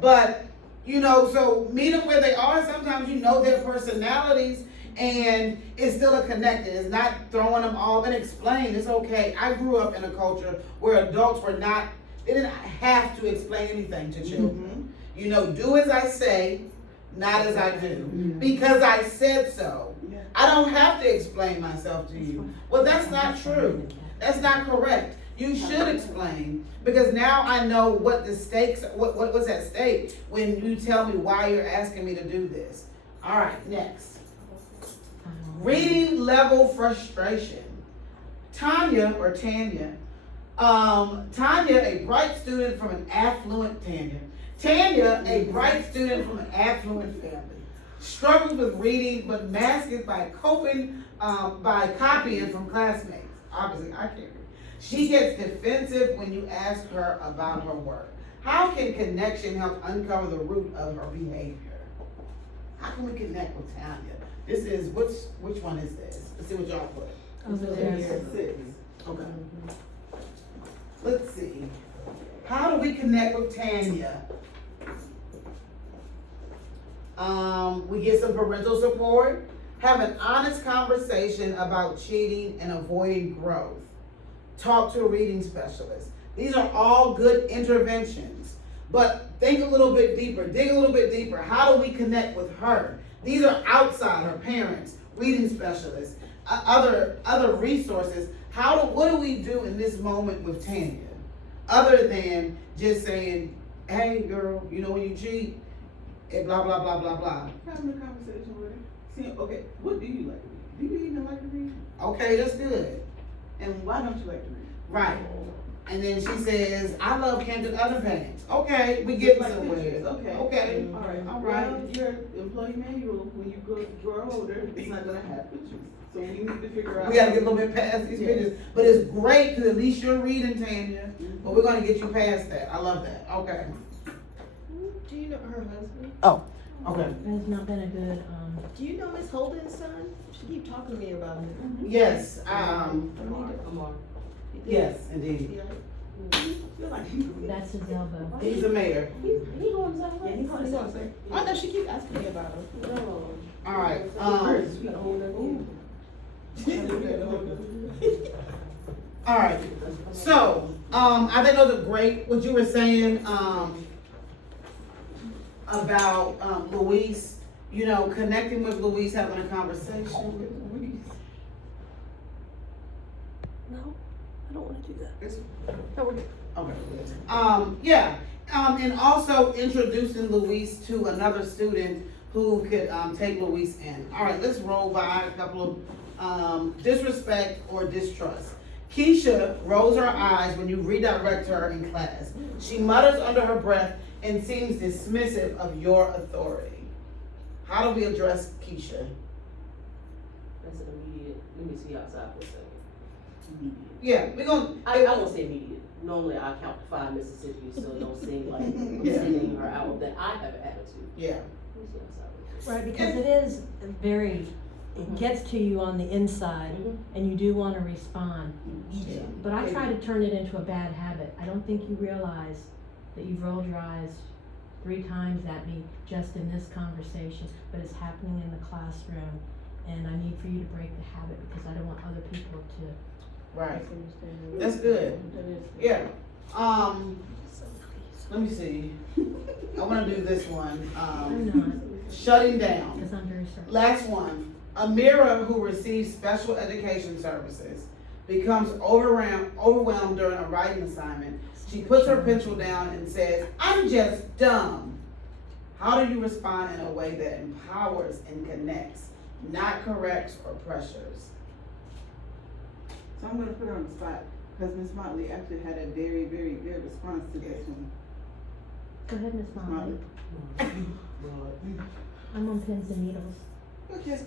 But, so meet them where they are. Sometimes you know their personalities, and it's still a connected. It's not throwing them off, and explain. It's okay. I grew up in a culture where adults they didn't have to explain anything to children. Do as I say, not as I do. Because I said so. I don't have to explain myself to you. Well, that's not true. That's not correct. You should explain, because now I know what the stakes, what's at stake when you tell me why you're asking me to do this. All right, next. Reading level frustration. Tanya, a bright student from an affluent Tanya, a bright student from an affluent family, struggles with reading but masks it by copying from classmates. Obviously, I can't read. She gets defensive when you ask her about her work. How can connection help uncover the root of her behavior? How can we connect with Tanya? This is, which one is this? Let's see what y'all put. Six. Okay. Let's see. How do we connect with Tanya? We get some parental support, have an honest conversation about cheating and avoiding growth, talk to a reading specialist. These are all good interventions, but think a little bit deeper, dig a little bit deeper. How do we connect with her? These are outside, her parents, reading specialists, other resources. What do we do in this moment with Tanya? Other than just saying, hey girl, you know when you cheat, and blah, blah, blah, blah, blah. Having a conversation with her. See, okay, what do you like to read? Do you even like to read? Okay, that's good. And why don't you like to read? Right. And then she says, I love Kendrick Underpants. Okay, we get somewhere. Pictures. Okay. Okay. All right. All Well, right. your employee manual, when you grow older, it's not gonna have pictures. So we need to figure out. We gotta get a little bit past these pictures, but it's great because at least you're reading, Tanya. But we're gonna get you past that. I love that. Okay. Do you know her husband? Oh, okay. Has not been a good, Do you know Miss Holden's son? She keep talking to me about him. Yes. Amar. Yes, indeed. that's his elbow. He's the mayor. He going somewhere? Yeah, he's on something. I know she keep asking me about him. No. All right. All right. So, I think those are great. What you were saying, about Luis, you know, connecting with Luis, having a conversation with Luis. No, I don't wanna do that. Okay. Yeah. And also introducing Luis to another student who could take Luis in. All right, let's roll by a couple of disrespect or distrust. Keisha rolls her eyes when you redirect her in class. She mutters under her breath and seems dismissive of your authority. How do we address Keisha? That's an immediate, let me see outside for a second. Yeah, we're gonna. I won't say immediate. Normally I count to 5 Mississippi, so it don't seem like I'm sending her out that I have an attitude. Yeah. Let me see outside. Right, because it is very, it gets to you on the inside, and you do wanna respond. Yeah. But I try to turn it into a bad habit. I don't think you realize that you've rolled your eyes 3 times at me just in this conversation, but it's happening in the classroom. And I need for you to break the habit because I don't want other people to. Right. That's good. Yeah. Let me see. I wanna do this one. I'm not, Shutting down. because I'm very certain. Last one. Amira, who receives special education services, becomes overwhelmed during a writing assignment. She puts her pencil down and says, I'm just dumb. How do you respond in a way that empowers and connects, not corrects or pressures? So I'm gonna put her on the spot, because Ms. Motley actually had a very, very good response to this one. Go ahead, Ms. Molly. Motley. I'm on pins and needles. Okay.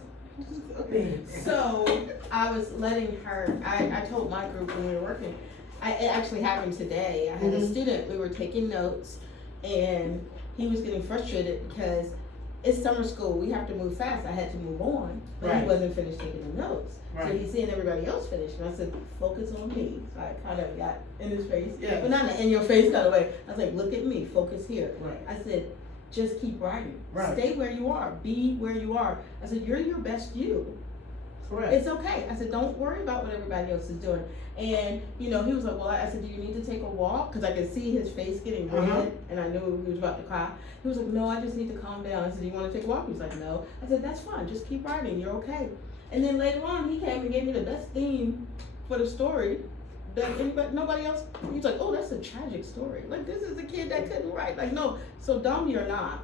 So I was letting her, I told my group when we were working, it actually happened today. I had a student, we were taking notes, and he was getting frustrated because it's summer school, we have to move fast, I had to move on, but Right. he wasn't finished taking the notes. So Right. he's seeing everybody else finish, and I said, focus on me. So I kind of got in his face, Yeah. but not in your face kind of way. I was like, look at me, focus here. Right. I said, just keep writing. Right. Stay where you are, be where you are. I said, you're your best you. Correct. It's okay. I said, don't worry about what everybody else is doing. And, you know, he was like, well, I said, do you need to take a walk? Because I could see his face getting red, and I knew he was about to cry. He was like, no, I just need to calm down. I said, do you want to take a walk? He was like, no. I said, that's fine. Just keep writing. You're okay. And then later on, he came and gave me the best theme for the story that nobody else. He was like, oh, that's a tragic story. Like, this is a kid that couldn't write. Like, no, so dumb you're not.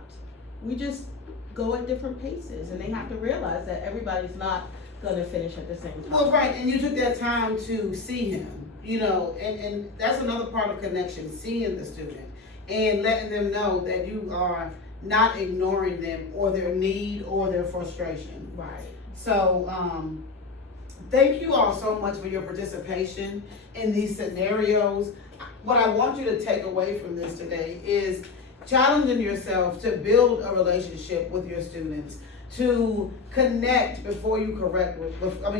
We just go at different paces, and they have to realize that everybody's not gonna finish at the same time. Well, right, and you took that time to see him, and that's another part of connection, seeing the student and letting them know that you are not ignoring them or their need or their frustration. Right. So, thank you all so much for your participation in these scenarios. What I want you to take away from this today is challenging yourself to build a relationship with your students, to connect before you connect before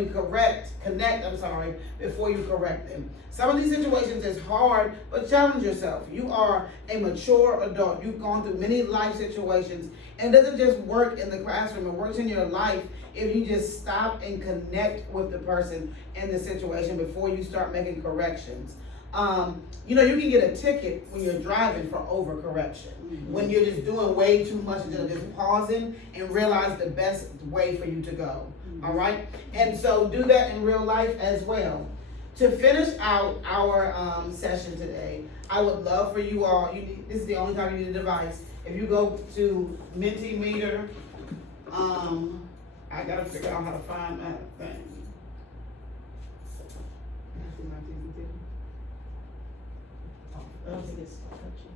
you correct them. Some of these situations is hard, but challenge yourself. You are a mature adult. You've gone through many life situations, and it doesn't just work in the classroom, it works in your life if you just stop and connect with the person in the situation before you start making corrections. You can get a ticket when you're driving for overcorrection. When you're just doing way too much instead of just pausing and realize the best way for you to go. All right? And so do that in real life as well. To finish out our session today, I would love for you all, this is the only time you need a device. If you go to Mentimeter, I gotta figure out how to find that thing. I don't think it's touching.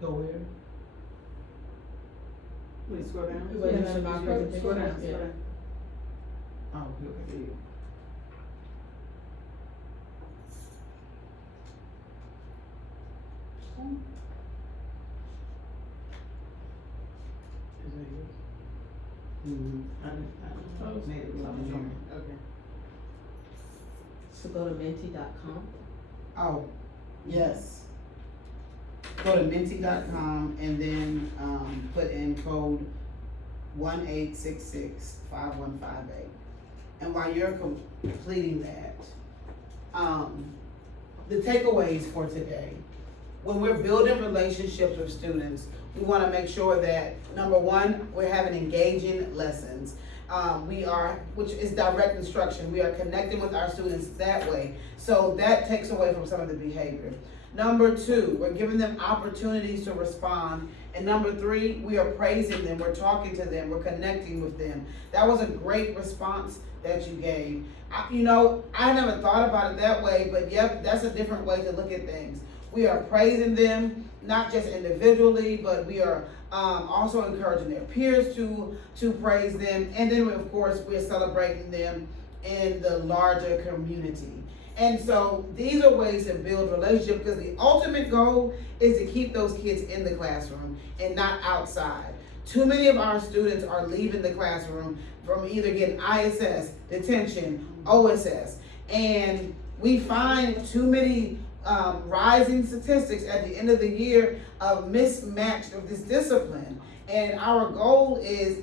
Go where? Will you scroll down? Wait, no, no, Scroll down, yeah. scroll down. Oh, okay. I made it longer. Okay. So go to menti.com. Oh, yes. Go to menti.com and then put in code 1866-5158. And while you're completing that, the takeaways for today. When we're building relationships with students, we want to make sure that, number one, we're having engaging lessons. Which is direct instruction. We are connecting with our students that way. So that takes away from some of the behavior. Number two, we're giving them opportunities to respond. And number three, we are praising them. We're talking to them. We're connecting with them. That was a great response that you gave. I never thought about it that way, but yep, that's a different way to look at things. We are praising them, not just individually, but we are also encouraging their peers to praise them. And then, of course, we're celebrating them in the larger community. And so these are ways to build relationships, because the ultimate goal is to keep those kids in the classroom and not outside. Too many of our students are leaving the classroom from either getting ISS, detention, OSS, and we find too many rising statistics at the end of the year of mismatched of this discipline. And our goal is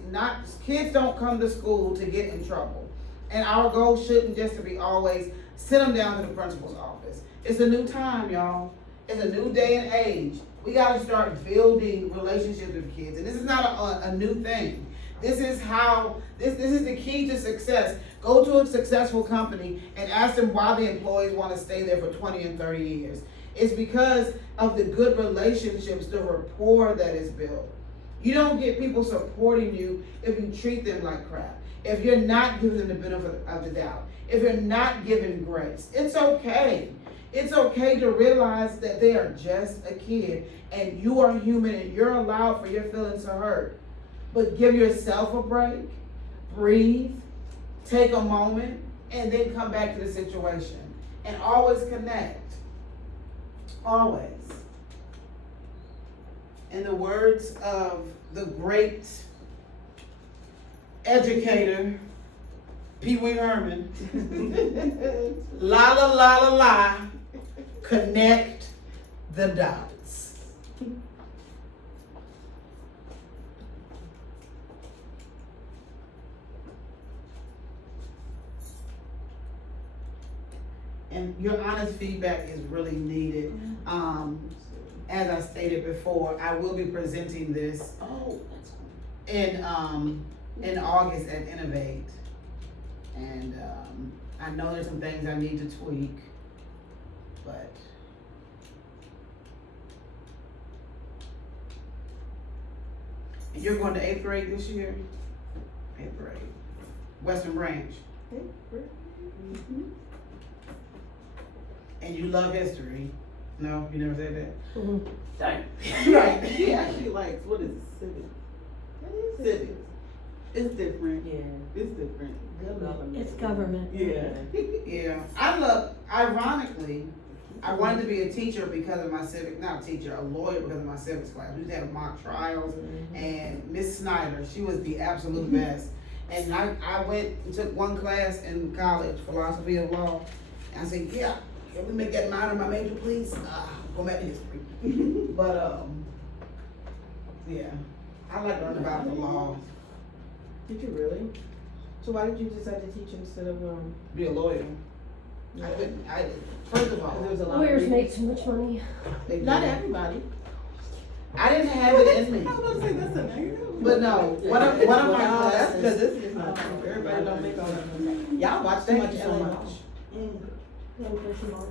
kids don't come to school to get in trouble. And our goal shouldn't just to be always send them down to the principal's office. It's a new time, y'all. It's a new day and age. We got to start building relationships with kids. And this is not a new thing. This is the key to success. Go to a successful company and ask them why the employees want to stay there for 20 and 30 years. It's because of the good relationships, the rapport that is built. You don't get people supporting you if you treat them like crap. If you're not giving them the benefit of the doubt. If you're not giving grace. It's okay. It's okay to realize that they are just a kid and you are human and you're allowed for your feelings to hurt. But give yourself a break, breathe, take a moment, and then come back to the situation. And always connect. Always. In the words of the great educator, Pee Wee Herman, la la la la la, connect the dots. And your honest feedback is really needed. As I stated before, I will be presenting this in August at Innovate. And I know there's some things I need to tweak, but And you're going to 8th grade this year? 8th grade. Western Branch. And you love history? No, you never said that? Dang. Right, she actually likes, what is it, civics? Civics. It's different. Yeah. It's different. It's government. Yeah. Yeah, ironically, I wanted to be a teacher because of my not a teacher, a lawyer because of my civics class. We had mock trials, and Miss Snyder, she was the absolute best. And I went and took one class in college, philosophy of law, and I said, yeah, can we make that minor my major, please? Go back to history. But, yeah, I like learning about the law, Did you really? So why did you decide to teach instead of, be a lawyer. First of all, there was a lot of Lawyers reasons. make too much money. Not everybody. I didn't have it in me. I was about to say, that's a negative. But no, one of my Well, that's classes. because this is not true. Everybody don't make all that money. Y'all watch too Thank much you so LA much. Law.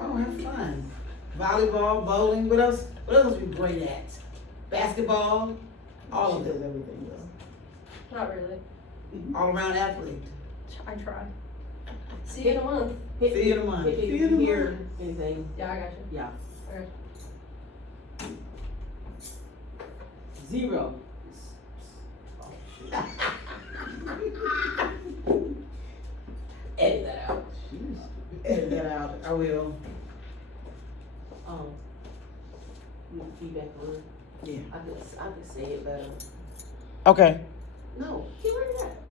Oh, have fun. Volleyball, bowling, what else are you great at? Basketball, all of She does it. everything though. Not really. All around athlete. I try. See you in a month. See you in a month. If See you you in a hear month. anything, Yeah, I got you. yeah. Okay. 0. Edit that out. Edit that out, I will. You want feedback on it? Yeah. I could say it better. Okay. No, keep it that.